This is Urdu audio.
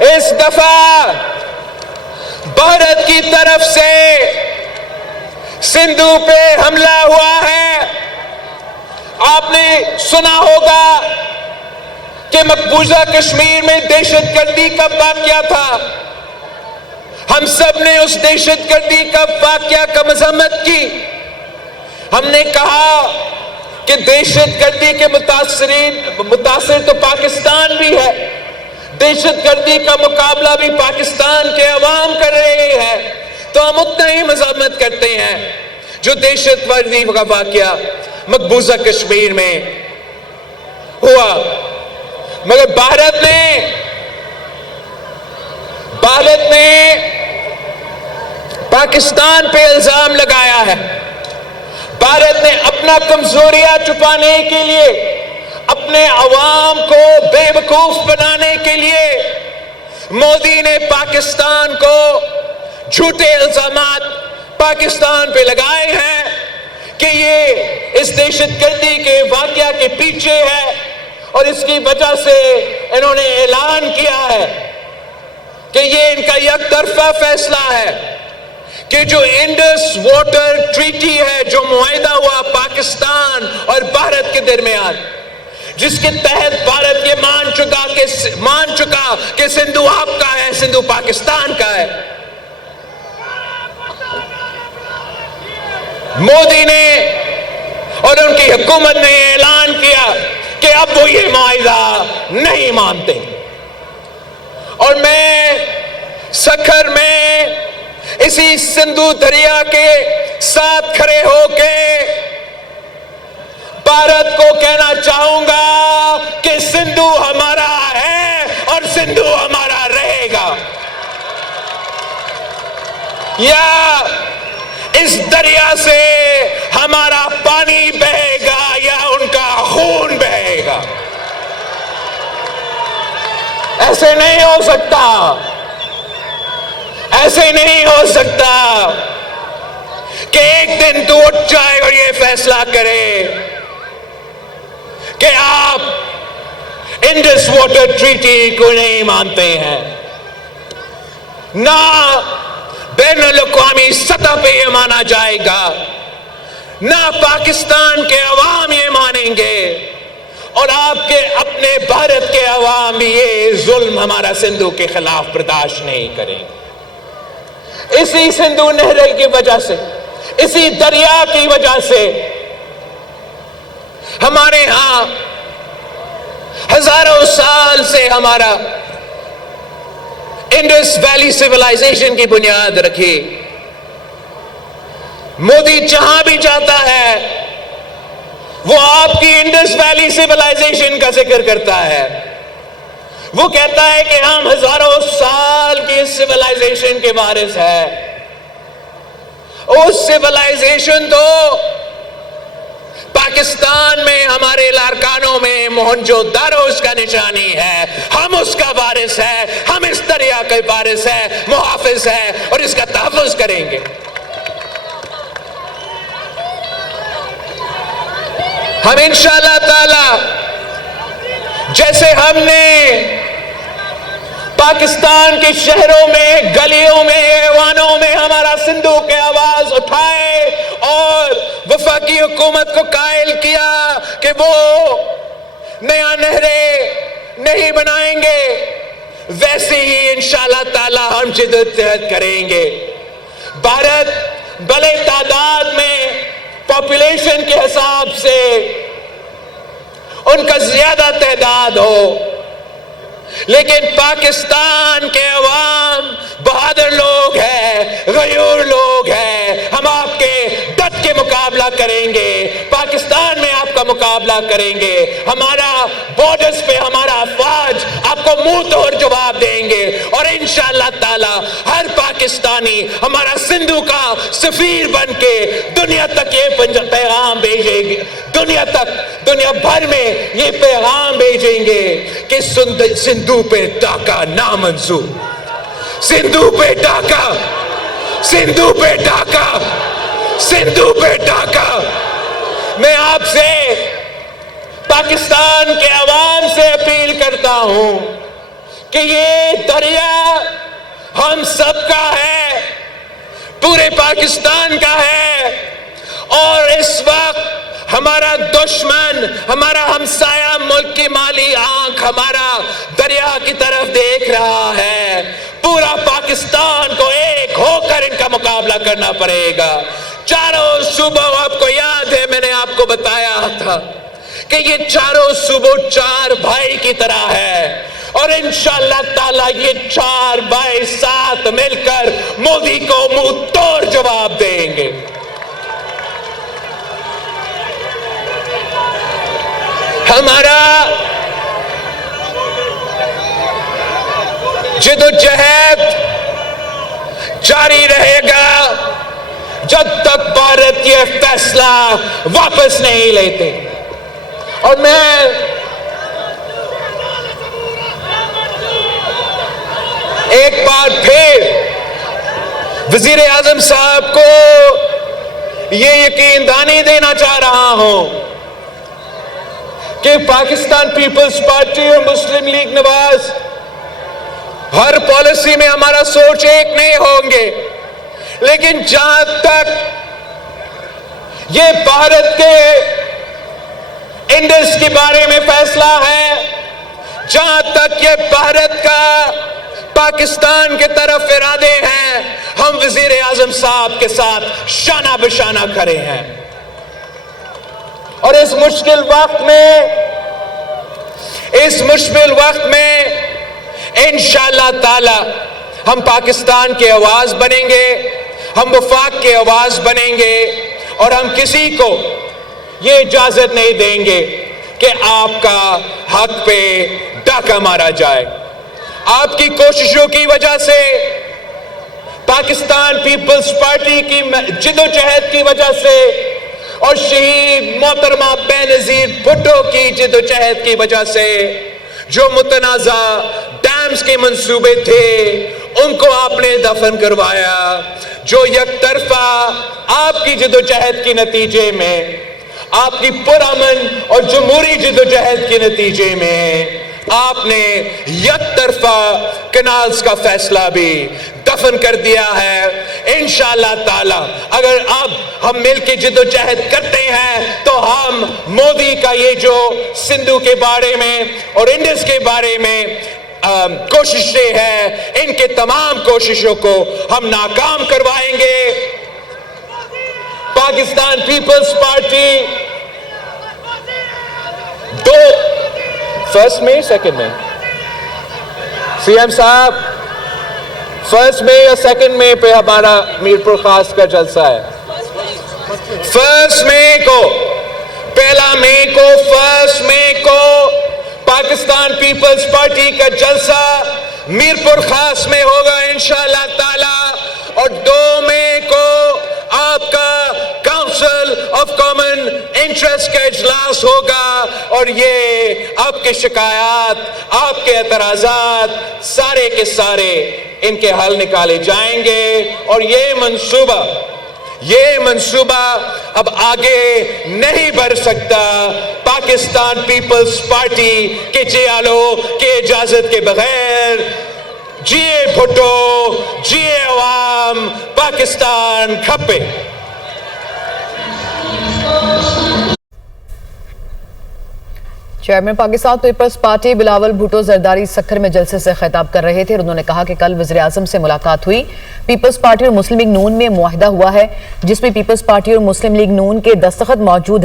اس دفعہ بھارت کی طرف سے سندھو پہ حملہ ہوا ہے. آپ نے سنا ہوگا کہ مقبوضہ کشمیر میں دہشت گردی کا واقعہ تھا. ہم سب نے اس دہشت گردی کا واقعہ کا مذمت کی. ہم نے کہا کہ دہشت گردی کے متاثر تو پاکستان بھی ہے. دہشت گردی کا مقابلہ بھی پاکستان کے عوام کر رہے ہیں, تو ہم اتنا ہی مذمت کرتے ہیں جو دہشت گردی کا واقعہ مقبوضہ کشمیر میں ہوا. مگر بھارت نے پاکستان پہ الزام لگایا ہے. بھارت نے اپنا کمزوریاں چھپانے کے لیے, اپنے عوام کو بے وقوف بنانے کے لیے مودی نے پاکستان کو جھوٹے الزامات پاکستان پہ لگائے ہیں کہ یہ اس دہشت گردی کے واقعہ کے پیچھے ہے, اور اس کی وجہ سے انہوں نے اعلان کیا ہے کہ یہ ان کا یک طرفہ فیصلہ ہے کہ جو انڈس واٹر ٹریٹی ہے, جو معاہدہ ہوا پاکستان اور بھارت کے درمیان, جس کے تحت بھارت یہ مان چکا کہ سندھو آپ کا ہے, سندھو پاکستان کا ہے. مودی نے اور ان کی حکومت نے اعلان کیا کہ اب وہ یہ معاہدہ نہیں مانتے. اور میں سکھر میں اسی سندھو دریا کے ساتھ کھڑے ہو کے بھارت کو کہنا چاہوں گا کہ سندھو ہمارا ہے اور سندھو ہمارا رہے گا. یا اس دریا سے ہمارا پانی بہے گا یا ان کا خون بہے گا. ایسے نہیں ہو سکتا, ایسے نہیں ہو سکتا کہ ایک دن تو اٹھ جائے اور یہ فیصلہ کرے کہ آپ انڈس واٹر ٹریٹی کو نہیں مانتے ہیں. نہ بین الاقوامی سطح پہ یہ مانا جائے گا, نہ پاکستان کے عوام یہ مانیں گے, اور آپ کے اپنے بھارت کے عوام بھی یہ ظلم ہمارا سندھو کے خلاف برداشت نہیں کریں گے. اسی سندھو نہر کی وجہ سے, اسی دریا کی وجہ سے ہمارے ہاں ہزاروں سال سے ہمارا انڈس ویلی سیولائزیشن کی بنیاد رکھی. مودی جہاں بھی جاتا ہے وہ آپ کی انڈس ویلی سیولائزیشن کا ذکر کرتا ہے. وہ کہتا ہے کہ ہم ہزاروں سال کی سیولائزیشن کے وارث ہیں. اس سیولائزیشن تو پاکستان میں ہمارے لاڑکانوں میں موہنجو داڑو اس کا نشانی ہے. ہم اس کا وارث ہے, ہم اس دریا کے وارث ہے, محافظ ہے, اور اس کا تحفظ کریں گے. ہم انشاءاللہ تعالی جیسے ہم نے پاکستان کے شہروں میں, گلیوں میں, ایوانوں میں ہمارا سندھو کے آواز اٹھائے اور وفاقی حکومت کو قائل کیا کہ وہ نیا نہریں نہیں بنائیں گے, ویسے ہی انشاءاللہ تعالی ہم جدت جہد کریں گے. بھارت بڑے تعداد میں پاپولیشن کے حساب سے ان کا زیادہ تعداد ہو, لیکن پاکستان کے عوام بہادر لوگ ہیں, غیور لوگ ہیں. ہم آپ کے ڈٹ کے مقابلہ کریں گے, پاکستان میں آپ کا مقابلہ کریں گے. ہمارا بارڈرز پہ ہمارا افواج آپ کو منہ توڑ جواب دیں گے, اور انشاءاللہ تعالی ہر پاکستانی ہمارا سندھو کا سفیر بن کے دنیا تک یہ پیغام بھیجے گی, دنیا بھر میں یہ پیغام بھیجیں گے کہ سندھو پہ ڈاکہ نامنظور, سندھو پہ ڈاکہ, سندھو پہ ڈاکہ, سندھو پہ ڈاکہ. میں آپ سے پاکستان کے عوام سے اپیل کرتا ہوں کہ یہ دریا ہم سب کا ہے, پورے پاکستان کا ہے, اور اس وقت ہمارا دشمن, ہمارا ہمسایہ ملک کی مالی آنکھ ہمارا دریا کی طرف دیکھ رہا ہے. پورا پاکستان کو ایک ہو کر ان کا مقابلہ کرنا پڑے گا. چاروں صوبوں, آپ کو یاد ہے میں نے آپ کو بتایا تھا کہ یہ چاروں صوبوں چار بھائی کی طرح ہے, اور انشاءاللہ تعالی یہ چار بھائی ساتھ مل کر مودی کو منہ توڑ جواب دیں گے. ہمارا جدوجہد جاری رہے گا جب تک بھارت یہ فیصلہ واپس نہیں لیتے. اور میں ایک بار پھر وزیر اعظم صاحب کو یہ یقین دہانی دینا چاہ رہا ہوں کہ پاکستان پیپلز پارٹی اور مسلم لیگ نواز ہر پالیسی میں ہمارا سوچ ایک نہیں ہوں گے, لیکن جہاں تک یہ بھارت کے انڈس کے بارے میں فیصلہ ہے, جہاں تک یہ بھارت کا پاکستان کے طرف ارادے ہیں, ہم وزیر اعظم صاحب کے ساتھ شانہ بشانہ کھڑے ہیں. اور اس مشکل وقت میں انشاءاللہ تعالی ہم پاکستان کی آواز بنیں گے, ہم وفاق کی آواز بنیں گے, اور ہم کسی کو یہ اجازت نہیں دیں گے کہ آپ کا حق پہ ڈاکہ مارا جائے. آپ کی کوششوں کی وجہ سے, پاکستان پیپلز پارٹی کی جدوجہد کی وجہ سے, اور شہید محترمہ بینظیر بھٹو کی جدوجہد کی وجہ سے جو متنازع ڈیمز کے منصوبے تھے ان کو آپ نے دفن کروایا. جو یک طرفہ آپ کی جدوجہد کے نتیجے میں, آپ کی پرامن اور جمہوری جدوجہد کے نتیجے میں آپ نے یک طرفہ کنالز کا فیصلہ بھی دفن کر دیا ہے. انشاءاللہ تعالی اگر اب ہم مل کے جدوجہد کرتے ہیں تو ہم مودی کا یہ جو سندھو کے بارے میں اور انڈس کے بارے میں کوششیں ہیں, ان کے تمام کوششوں کو ہم ناکام کروائیں گے. پاکستان پیپلز پارٹی فرسٹ میں سیکنڈ میں سی ایم صاحب فرسٹ میں یا سیکنڈ میں پہ ہمارا میرپور خاص کا جلسہ ہے. فرسٹ میں کو, پہلا مئی کو, فرسٹ مئی کو پاکستان پیپلز پارٹی کا جلسہ میرپور خاص میں ہوگا انشاءاللہ تعالی, اور 2 مئی کو آپ کا کاؤنسل آف کامن انٹرسٹ کا اجلاس ہوگا, اور یہ آپ کے شکایات, آپ کے اعتراضات سارے کے سارے ان کے حل نکالے جائیں گے. اور یہ منصوبہ اب آگے نہیں بڑھ سکتا پاکستان پیپلز پارٹی کے جیالوں کے اجازت کے بغیر. جیے بھٹو, جیے عوام, پاکستان کھپے. Chairman Pakistan Peoples Party Bilawal Bhutto Zardari Sukkur میں جلسے سے خطاب کر رہے تھے, اور انہوں نے کہا کہ کل وزیر اعظم سے ملاقات ہوئی. پیپلز پارٹی اور مسلم لیگ نون میں معاہدہ ہوا ہے جس میں پیپلز پارٹی اور مسلم لیگ نون کے دستخط موجود ہیں.